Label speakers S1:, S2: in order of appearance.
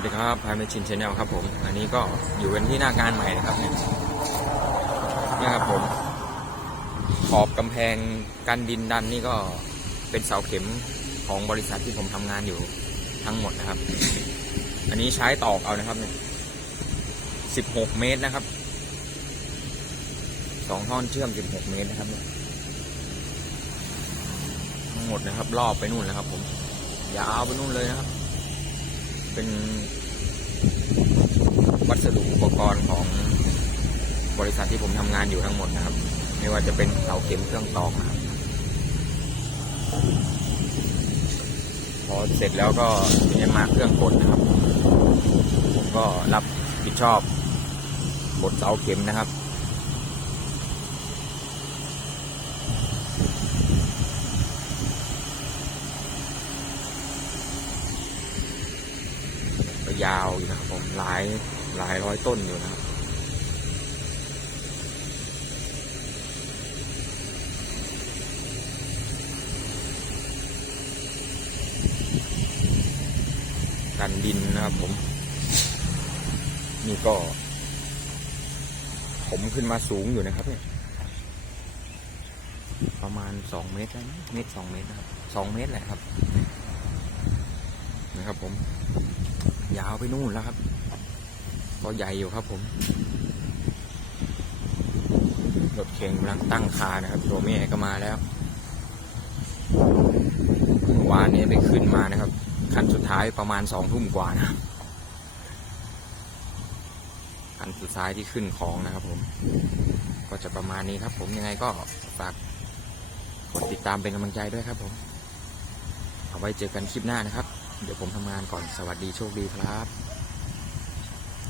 S1: วัสดีครับพายเมชินชาแนลครับผม อันนี้ก็อยู่กันที่หน้างานใหม่นะครับเนี่ยนี่ครับผม ขอบกำแพงกันดินดันนี่ก็เป็นเสาเข็มของบริษัทที่ผมทำงานอยู่ทั้งหมดนะครับ อันนี้ใช้ตอกเอานะครับเนี่ยสิบหกเมตรนะครับ สองท่อนเชื่อมสิบหกเมตรนะครับเนี่ยทั้งหมดนะครับ รอบไปนู่นแล้วครับ ผม ยาวไปนู่นเลยนะครับ เป็นวัสดุอุปกรณ์ของบริษัทที่ผมทำงานอยู่ทั้งหมดนะครับ ไม่ว่าจะเป็นเสาเข็มเครื่องตอกนะครับพอเสร็จแล้วก็จะมาเครื่องกดนะครับ ผมก็รับผิดชอบกดเสาเข็มนะครับ ยาวอยู่นะครับผมหลายหลายร้อยต้นอยู่นะครับกันดินนะครับผม นี่ก็ ผมขึ้นมาสูงอยู่นะครับเนี่ยประมาณสองเมตรได้ไหมเมตรสองเมตรนะครับสองเมตรแหละครับ นะครับผมาวไปนู่นแล้วครับก็ใหญ่อยู่ครับผมรถเข็งกำลังตั้งคานะครับตัวแม่ก็มาแล้วเมื่อวานนี้ไปขึ้นมานะครับ คันสุดท้ายประมาณสองทุ่มกว่านะคันสุดท้ายที่ขึ้นของนะครับผม ก็จะประมาณนี้ครับผมยังไงก็ฝากกดติดตามเป็นกำลังใจด้วยครับผม เอาไว้เจอกันคลิปหน้านะครับ เดี๋ยวผมทำงานก่อนสวัสดีโชคดีครับ